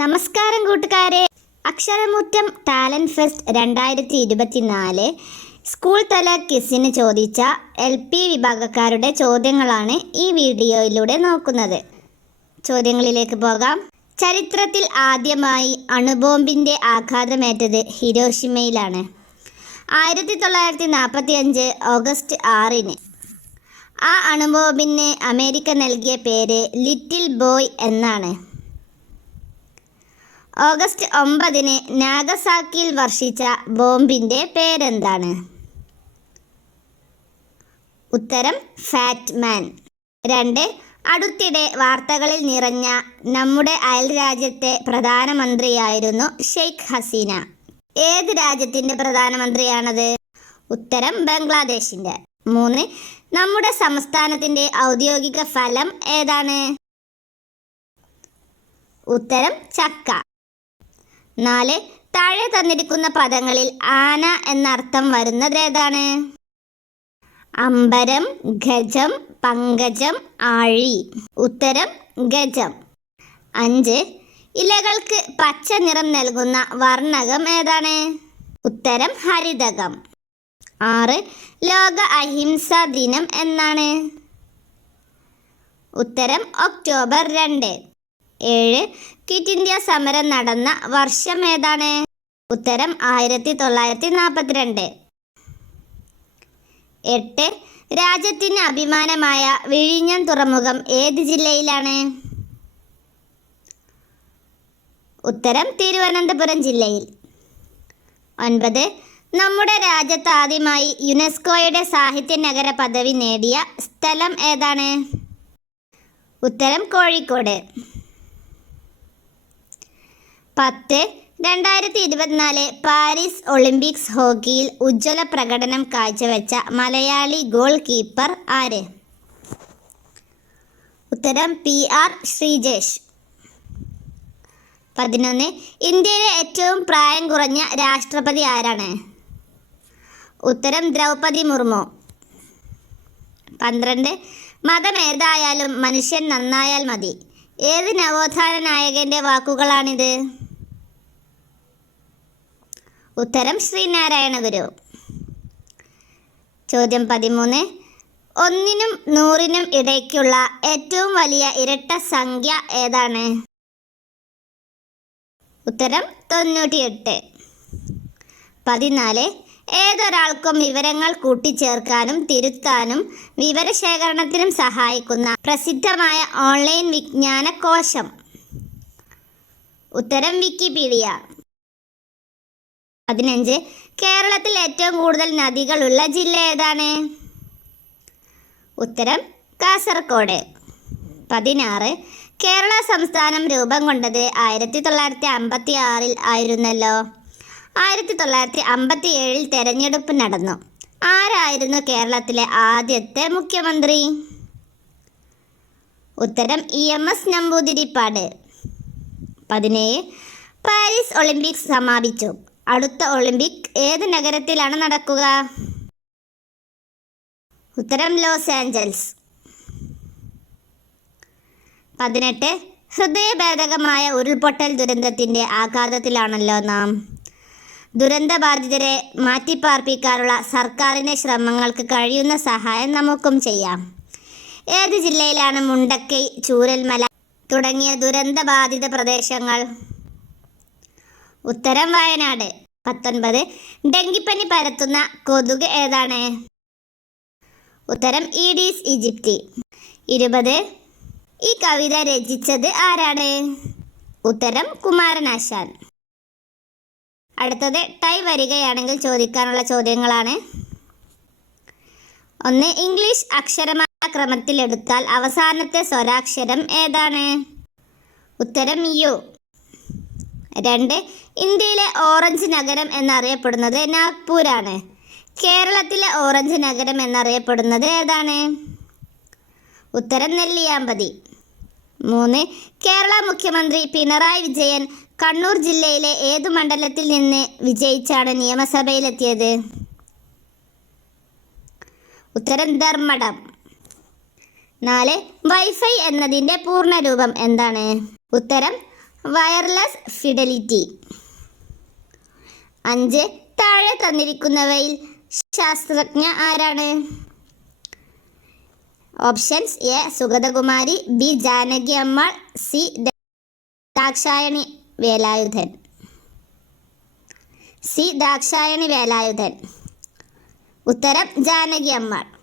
നമസ്കാരം കൂട്ടുകാരെ. അക്ഷരമുറ്റം talent fest രണ്ടായിരത്തി ഇരുപത്തിനാല് സ്കൂൾ തല ക്വിസിന് ചോദിച്ച എൽ പി വിഭാഗക്കാരുടെ ചോദ്യങ്ങളാണ് ഈ വീഡിയോയിലൂടെ നോക്കുന്നത്. ചോദ്യങ്ങളിലേക്ക് പോകാം. ചരിത്രത്തിൽ ആദ്യമായി അണുബോംബിന്റെ ആഘാതമേറ്റത് ഹിരോഷിമയിലാണ്. ആയിരത്തി തൊള്ളായിരത്തി നാൽപ്പത്തി അഞ്ച് ഓഗസ്റ്റ് ആറിന്. ആ അണുബോംബിന് അമേരിക്ക നൽകിയ പേര് ലിറ്റിൽ ബോയ് എന്നാണ്. ഓഗസ്റ്റ് ഒമ്പതിന് നാഗസാക്കിയിൽ വർഷിച്ച ബോംബിന്റെ പേരെന്താണ്? ഉത്തരം ഫാറ്റ് മാൻ. രണ്ട് അടുത്തിടെ വാർത്തകളിൽ നിറഞ്ഞ നമ്മുടെ അയൽരാജ്യത്തെ പ്രധാനമന്ത്രിയായിരുന്നു ഷെയ്ഖ് ഹസീന. ഏത് രാജ്യത്തിന്റെ പ്രധാനമന്ത്രിയാണത്? ഉത്തരം ബംഗ്ലാദേശിന്റെ മൂന്ന് നമ്മുടെ സംസ്ഥാനത്തിന്റെ ഔദ്യോഗിക ഫലം ഏതാണ്? ഉത്തരം ചക്ക. നാല് താഴെ തന്നിരിക്കുന്ന പദങ്ങളിൽ ആന എന്നർത്ഥം വരുന്നത് ഏതാണ്? അമ്പരം ഗജം പങ്കജം ആഴി. ഉത്തരം ഗജം. അഞ്ച് ഇലകൾക്ക് പച്ച നിറം നൽകുന്ന വർണകം ഏതാണ്? ഉത്തരം ഹരിതകം. ആറ് ലോക അഹിംസ ദിനം എന്നാണ്. ഉത്തരം ഒക്ടോബർ രണ്ട്. ഏഴ്. ക്വിറ്റ് ഇന്ത്യ സമരം നടന്ന വർഷം ഏതാണ്? ഉത്തരം ആയിരത്തി തൊള്ളായിരത്തി നാൽപ്പത്തിരണ്ട് എട്ട്. രാജ്യത്തിന് അഭിമാനമായ വിഴിഞ്ഞം തുറമുഖം ഏത് ജില്ലയിലാണ്? ഉത്തരം തിരുവനന്തപുരം ജില്ലയിൽ. ഒൻപത്. നമ്മുടെ രാജ്യത്ത് ആദ്യമായി യുനെസ്കോയുടെ സാഹിത്യ നഗര പദവി നേടിയ സ്ഥലം ഏതാണ്? ഉത്തരം കോഴിക്കോട്. പത്ത്. രണ്ടായിരത്തി ഇരുപത്തിനാല് പാരീസ് ഒളിമ്പിക്സ് ഹോക്കിയിൽ ഉജ്ജ്വല പ്രകടനം കാഴ്ചവെച്ച മലയാളി ഗോൾ കീപ്പർ ആര്? ഉത്തരം പി ആർ ശ്രീജേഷ്. പതിനൊന്ന്. ഇന്ത്യയിലെ ഏറ്റവും പ്രായം കുറഞ്ഞ രാഷ്ട്രപതി ആരാണ്? ഉത്തരം ദ്രൗപദി മുർമു. പന്ത്രണ്ട്. മതം ഏതായാലും മനുഷ്യൻ നന്നായാൽ മതി. ഏത് നവോത്ഥാന നായകന്റെ വാക്കുകളാണിത്? ഉത്തരം ശ്രീനാരായണ ഗുരു. ചോദ്യം പതിമൂന്ന്. ഒന്നിനും നൂറിനും ഇടയ്ക്കുള്ള ഏറ്റവും വലിയ ഇരട്ട സംഖ്യ ഏതാണ്? ഉത്തരം തൊണ്ണൂറ്റിയെട്ട്. പതിനാല്. ഏതൊരാൾക്കും വിവരങ്ങൾ കൂട്ടിച്ചേർക്കാനും തിരുത്താനും വിവരശേഖരണത്തിനും സഹായിക്കുന്ന പ്രസിദ്ധമായ ഓൺലൈൻ വിജ്ഞാന കോശം ഉത്തരം വിക്കിപീഡിയ. പതിനഞ്ച്. കേരളത്തിൽ ഏറ്റവും കൂടുതൽ നദികളുള്ള ജില്ല ഏതാണ്? ഉത്തരം കാസർഗോഡ് പതിനാറ്. കേരള സംസ്ഥാനം രൂപം കൊണ്ടത് ആയിരത്തി തൊള്ളായിരത്തി അമ്പത്തി ആറിൽ ആയിരുന്നല്ലോ. ആയിരത്തി തൊള്ളായിരത്തി അമ്പത്തി ഏഴിൽ തെരഞ്ഞെടുപ്പ് നടന്നു. ആരായിരുന്നു കേരളത്തിലെ ആദ്യത്തെ മുഖ്യമന്ത്രി? ഉത്തരം ഇ എം എസ് നമ്പൂതിരിപ്പാട്. പതിനേഴ്. പാരീസ് ഒളിമ്പിക്സ് സമാപിച്ചു. അടുത്ത ഒളിമ്പിക് ഏത് നഗരത്തിലാണ് നടക്കുക? ഉത്തരം ലോസ് ആഞ്ചൽസ്. പതിനെട്ട്. ഹൃദയഭേദകമായ ഉരുൾപൊട്ടൽ ദുരന്തത്തിന്റെ ആഘാതത്തിലാണല്ലോ നാം. ദുരന്തബാധിതരെ മാറ്റിപ്പാർപ്പിക്കാനുള്ള സർക്കാരിന്റെ ശ്രമങ്ങൾക്ക് കഴിയുന്ന സഹായം നമുക്കും ചെയ്യാം. ഏത് ജില്ലയിലാണ് മുണ്ടക്കൈ ചൂരൽമല തുടങ്ങിയ ദുരന്തബാധിത പ്രദേശങ്ങൾ? ഉത്തരം വയനാട്. പത്തൊൻപത്. ഡെങ്കിപ്പനി പരത്തുന്ന കൊതുക് ഏതാണ്? ഉത്തരം ഈഡീസ് ഈജിപ്തി. ഇരുപത്. ഈ കവിത രചിച്ചത് ആരാണ്? ഉത്തരം കുമാരനാശാൻ അടുത്തത് ടൈ വരികയാണെങ്കിൽ ചോദിക്കാനുള്ള ചോദ്യങ്ങളാണ്. ഒന്ന് ഇംഗ്ലീഷ് അക്ഷരമാല ക്രമത്തിലെടുത്താൽ അവസാനത്തെ സ്വരാക്ഷരം ഏതാണ്? ഉത്തരം യു. രണ്ട് ഇന്ത്യയിലെ ഓറഞ്ച് നഗരം എന്നറിയപ്പെടുന്നത് നാഗ്പൂരാണ്. കേരളത്തിലെ ഓറഞ്ച് നഗരം എന്നറിയപ്പെടുന്നത് ഏതാണ്? ഉത്തരം നെല്ലിയാമ്പതി. മൂന്ന് കേരള മുഖ്യമന്ത്രി പിണറായി വിജയൻ കണ്ണൂർ ജില്ലയിലെ ഏതു മണ്ഡലത്തിൽ നിന്ന് വിജയിച്ചാണ് നിയമസഭയിലെത്തിയത്? ഉത്തരം ധർമ്മടം. നാല് വൈഫൈ എന്നതിന്റെ പൂർണരൂപം എന്താണ്? ഉത്തരം വയർലെസ് ഫിഡലിറ്റി. അഞ്ച് താഴെ തന്നിരിക്കുന്നവയിൽ ശാസ്ത്രജ്ഞ ആരാണ്? Options A Sugathakumari B Janaki Ammal C Dakshayani Velayudhan. C Dakshayani Velayudhan. ഉത്തരം ജാനകി അമ്മാൾ.